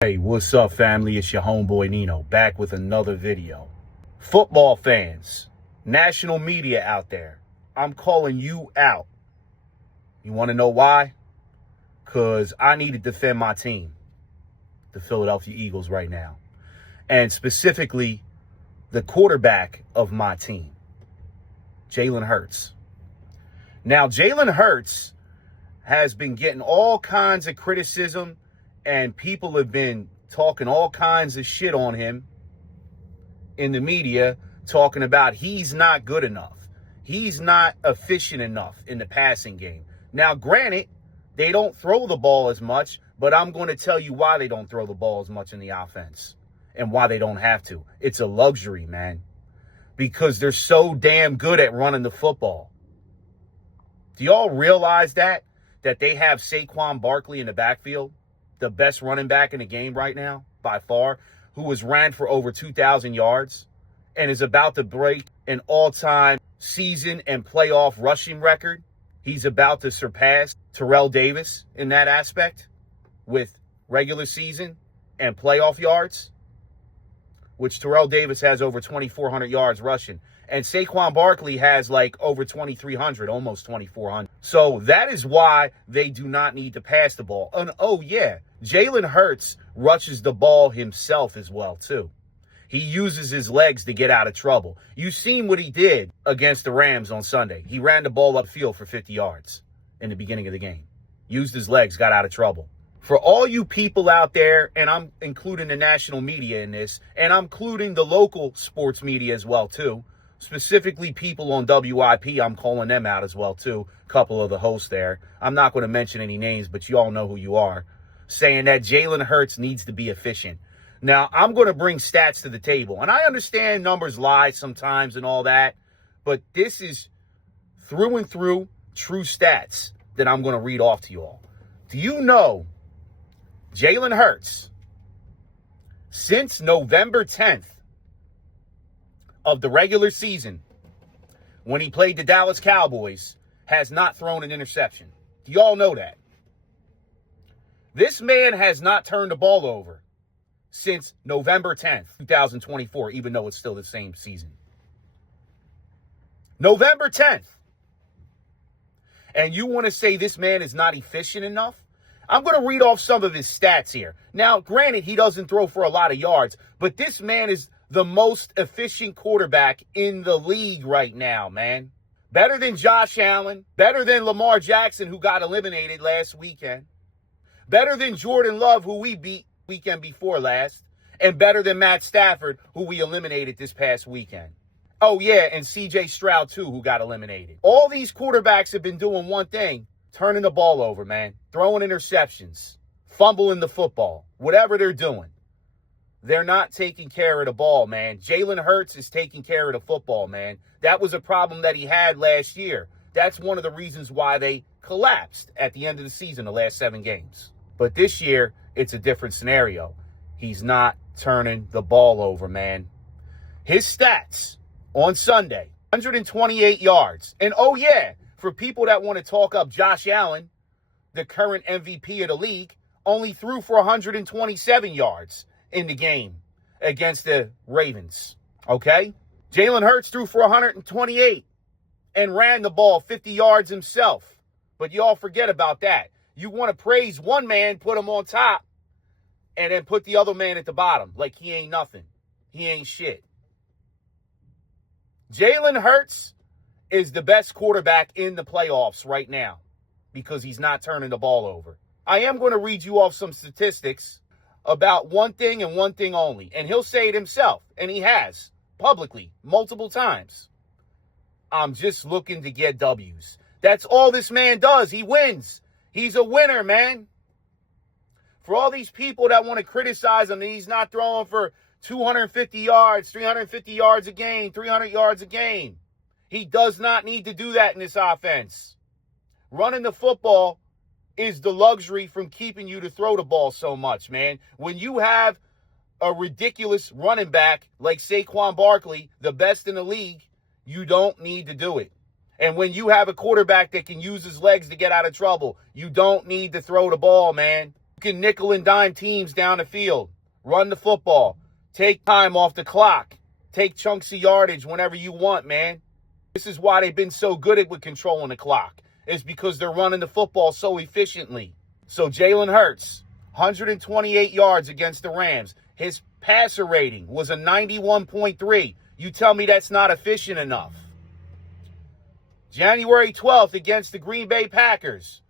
Hey, what's up, family? It's your homeboy Nino, back with another video. Football fans, national media out there, I'm calling you out. You want to know why? Because I need to defend my team, the Philadelphia Eagles, right now. And specifically, the quarterback of my team, Jalen Hurts. Now, Jalen Hurts has been getting all kinds of criticism, and people have been talking all kinds of shit on him in the media, talking about he's not good enough. He's not efficient enough in the passing game. Now, granted, they don't throw the ball as much, but I'm going to tell you why they don't throw the ball as much in the offense and why they don't have to. It's a luxury, man, because they're so damn good at running the football. Do y'all realize that they have Saquon Barkley in the backfield? The best running back in the game right now, by far, who has ran for over 2,000 yards and is about to break an all-time season and playoff rushing record. He's about to surpass Terrell Davis in that aspect with regular season and playoff yards, which Terrell Davis has over 2,400 yards rushing. And Saquon Barkley has like over 2,300, almost 2,400. So that is why they do not need to pass the ball. And oh yeah, Jalen Hurts rushes the ball himself as well too. He uses his legs to get out of trouble. You've seen what he did against the Rams on Sunday. He ran the ball upfield for 50 yards in the beginning of the game. Used his legs, got out of trouble. For all you people out there, and I'm including the national media in this, and I'm including the local sports media as well too, specifically people on WIP, I'm calling them out as well too, a couple of the hosts there. I'm not going to mention any names, but you all know who you are, saying that Jalen Hurts needs to be efficient. Now, I'm going to bring stats to the table, and I understand numbers lie sometimes and all that, but this is through and through true stats that I'm going to read off to you all. Do you know Jalen Hurts, since November 10th of the regular season, when he played the Dallas Cowboys, has not thrown an interception? Do y'all know that? This man has not turned the ball over since November 10th, 2024, even though it's still the same season. November 10th. And you want to say this man is not efficient enough? I'm going to read off some of his stats here. Now, granted, he doesn't throw for a lot of yards, but this man is the most efficient quarterback in the league right now, man. Better than Josh Allen, better than Lamar Jackson, who got eliminated last weekend, better than Jordan Love, who we beat weekend before last, and better than Matt Stafford, who we eliminated this past weekend. Oh, yeah, and C.J. Stroud, too, who got eliminated. All these quarterbacks have been doing one thing: turning the ball over, man. Throwing interceptions, fumbling the football, whatever they're doing. They're not taking care of the ball, man. Jalen Hurts is taking care of the football, man. That was a problem that he had last year. That's one of the reasons why they collapsed at the end of the season, the last 7 games. But this year, it's a different scenario. He's not turning the ball over, man. His stats on Sunday: 128 yards. And oh yeah, for people that want to talk up Josh Allen, the current MVP of the league, only threw for 127 yards in the game against the Ravens. Okay? Jalen Hurts threw for 128 and ran the ball 50 yards himself. But y'all forget about that. You want to praise one man, put him on top, and then put the other man at the bottom like he ain't nothing. He ain't shit. Jalen Hurts is the best quarterback in the playoffs right now because he's not turning the ball over. I am going to read you off some statistics about one thing and one thing only. And he'll say it himself, and he has publicly multiple times. I'm just looking to get W's. That's all this man does. He wins. He's a winner, man. For all these people that want to criticize him, that he's not throwing for 250 yards, 350 yards a game, 300 yards a game, he does not need to do that in this offense. Running the football is the luxury from keeping you to throw the ball so much, man. When you have a ridiculous running back like Saquon Barkley, the best in the league, you don't need to do it. And when you have a quarterback that can use his legs to get out of trouble, you don't need to throw the ball, man. You can nickel and dime teams down the field. Run the football. Take time off the clock. Take chunks of yardage whenever you want, man. This is why they've been so good at with controlling the clock. It's because they're running the football so efficiently. So Jalen Hurts, 128 yards against the Rams. His passer rating was a 91.3. You tell me that's not efficient enough. January 12th against the Green Bay Packers,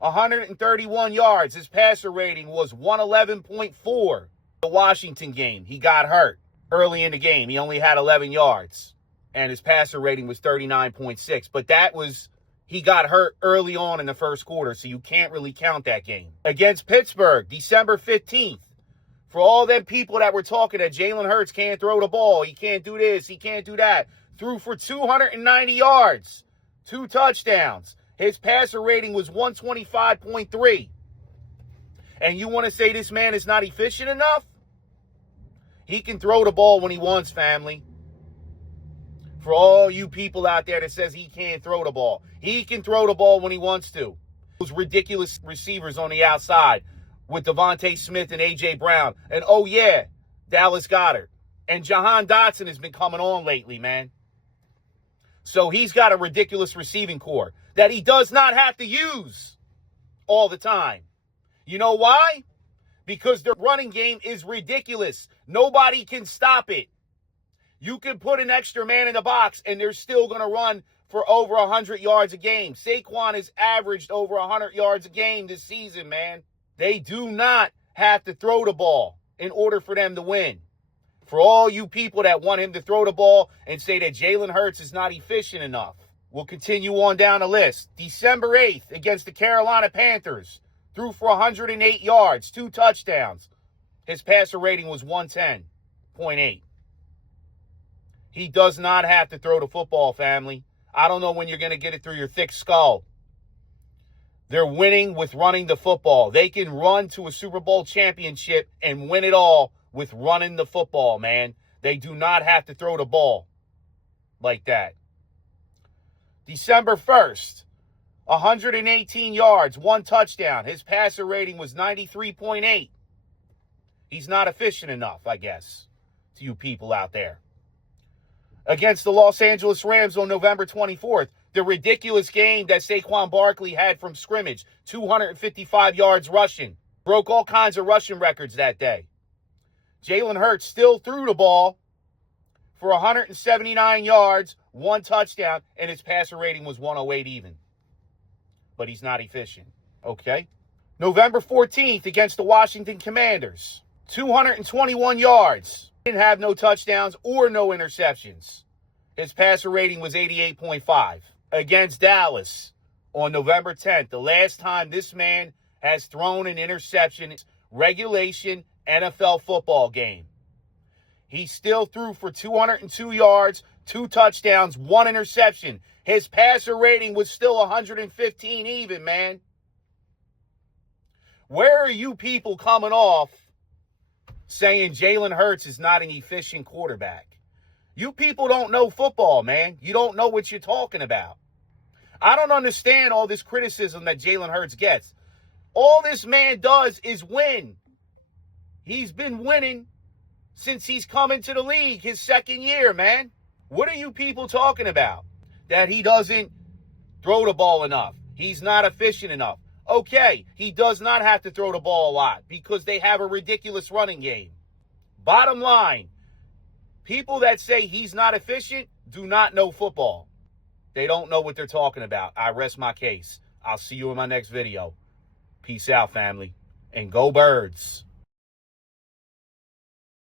131 yards. His passer rating was 111.4. The Washington game, he got hurt early in the game. He only had 11 yards, and his passer rating was 39.6. But he got hurt early on in the first quarter, so you can't really count that game. Against Pittsburgh, December 15th, for all them people that were talking that Jalen Hurts can't throw the ball, he can't do this, he can't do that, threw for 290 yards, 2 touchdowns. His passer rating was 125.3. And you want to say this man is not efficient enough? He can throw the ball when he wants, family. For all you people out there that says he can't throw the ball, he can throw the ball when he wants to. Those ridiculous receivers on the outside with Devontae Smith and A.J. Brown. And, oh, yeah, Dallas Goedert. And Jahan Dotson has been coming on lately, man. So he's got a ridiculous receiving core that he does not have to use all the time. You know why? Because the running game is ridiculous. Nobody can stop it. You can put an extra man in the box, and they're still going to run for over 100 yards a game. Saquon has averaged over 100 yards a game this season, man. They do not have to throw the ball in order for them to win. For all you people that want him to throw the ball and say that Jalen Hurts is not efficient enough, we'll continue on down the list. December 8th against the Carolina Panthers, threw for 108 yards, 2 touchdowns. His passer rating was 110.8. He does not have to throw the football, family. I don't know when you're going to get it through your thick skull. They're winning with running the football. They can run to a Super Bowl championship and win it all with running the football, man. They do not have to throw the ball like that. December 1st, 118 yards, 1 touchdown. His passer rating was 93.8. He's not efficient enough, I guess, to you people out there. Against the Los Angeles Rams on November 24th, the ridiculous game that Saquon Barkley had from scrimmage, 255 yards rushing, broke all kinds of rushing records that day. Jalen Hurts still threw the ball for 179 yards, 1 touchdown, and his passer rating was 108 even. But he's not efficient, okay? November 14th against the Washington Commanders, 221 yards. Didn't have no touchdowns or no interceptions. His passer rating was 88.5. Against Dallas on November 10th, the last time this man has thrown an interception, regulation NFL football game. He still threw for 202 yards, 2 touchdowns, 1 interception. His passer rating was still 115 even, man. Where are you people coming off saying Jalen Hurts is not an efficient quarterback? You people don't know football, man. You don't know what you're talking about. I don't understand all this criticism that Jalen Hurts gets. All this man does is win. He's been winning since he's come into the league, his 2nd year, man. What are you people talking about? That he doesn't throw the ball enough. He's not efficient enough. Okay, he does not have to throw the ball a lot because they have a ridiculous running game. Bottom line, people that say he's not efficient do not know football. They don't know what they're talking about. I rest my case. I'll see you in my next video. Peace out, family. And go Birds.